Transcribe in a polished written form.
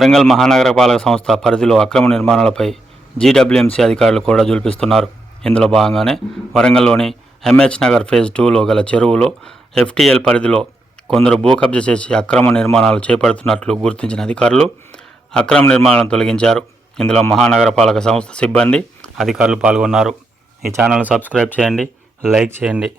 వరంగల్ మహానగరపాలక సంస్థ పరిధిలో అక్రమ నిర్మాణాలపై జీడబ్ల్యూఎంసీ అధికారులు కూడా జూల్పిస్తున్నారు. ఇందులో భాగంగానే వరంగల్లోని ఎంహెచ్ నగర్ ఫేజ్ 2లో గల చెరువులో ఎఫ్టీఎల్ పరిధిలో కొందరు భూ కబ్జా చేసి అక్రమ నిర్మాణాలు చేపడుతున్నట్లు గుర్తించిన అధికారులు అక్రమ నిర్మాణాలను తొలగించారు. ఇందులో మహానగరపాలక సంస్థ సిబ్బంది, అధికారులు పాల్గొన్నారు. ఈ ఛానల్ను సబ్స్క్రైబ్ చేయండి, లైక్ చేయండి.